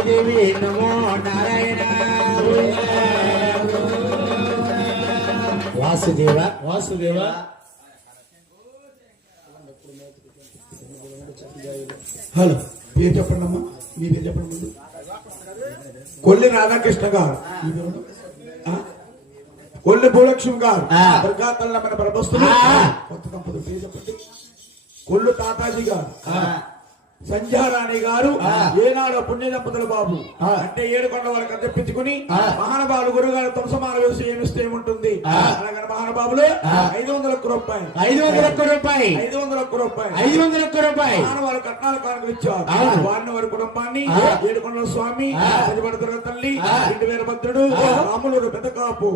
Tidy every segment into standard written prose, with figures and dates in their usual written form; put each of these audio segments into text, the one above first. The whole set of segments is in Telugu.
శ్రీదేవి నమో నారాయణ వాసుదేవ వాసుదేవ హలో పేరు చెప్పండి అమ్మా మీ పేరు చెప్పండి ముందు కొల్లి రాధాకృష్ణ గారు కొల్లి భూలక్ష్మి గారు దుర్గాతల్ల మన ప్రభస్తులు కొత్త దంపతులు పేరు చెప్పండి కొల్లు తాతాజీ గారు సంధ్యారాణి గారు ఏనాడు పుణ్య దంపతుల బాబు అంటే 7 కొండ వరకు తెప్పించుకుని మహానుభావులు గురుగారు తులసమాల వేసి ఏమిస్తే ఏముంటుంది అనగా మహానుభావులు 500 రూపాయలు 500 రూపాయలు 500 రూపాయలు 500 రూపాయలు మానవాళ్ళు కట్నాలు కానుకలు ఇచ్చారు వారిని వారి కుటుంబాన్ని 7 కొండల స్వామి ప్రతిపడుతున్న తల్లి ఇంటి వీరభద్రుడు రాములు పెద్ద కాపు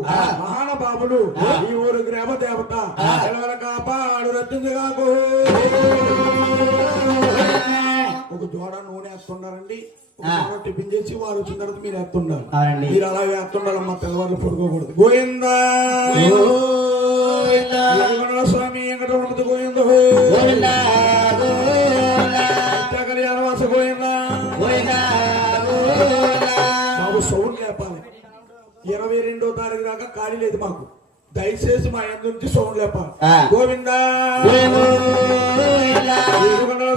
మహానుభావులు ఈ ఊరు గ్రామ దేవత కాపాడు రత్తుందిగాకు ఒక జోడ నూనె వేస్తున్నారండి టిఫిన్ చేసి వారు వచ్చిన తర్వాత మీరు వేస్తున్నారు మీరు అలా వేస్తుండాలమ్మా తెల్లవాళ్ళు పడుకోకూడదు గోవిందా స్వామి వెంకటరమణ గోవింద కళ్యాణవాస గోవిందా బాబు సౌండ్ లేపాలి 22వ తారీఖు దాకా ఖాళీ లేదు మాకు దయచేసి మా ఎందు నుంచి సౌండ్ లేపాలి గోవిందా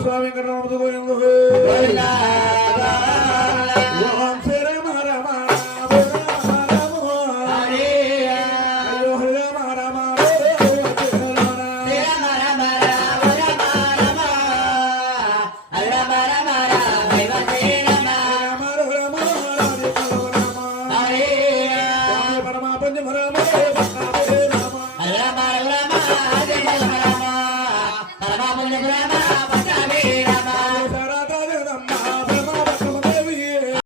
స్వామి గోవింద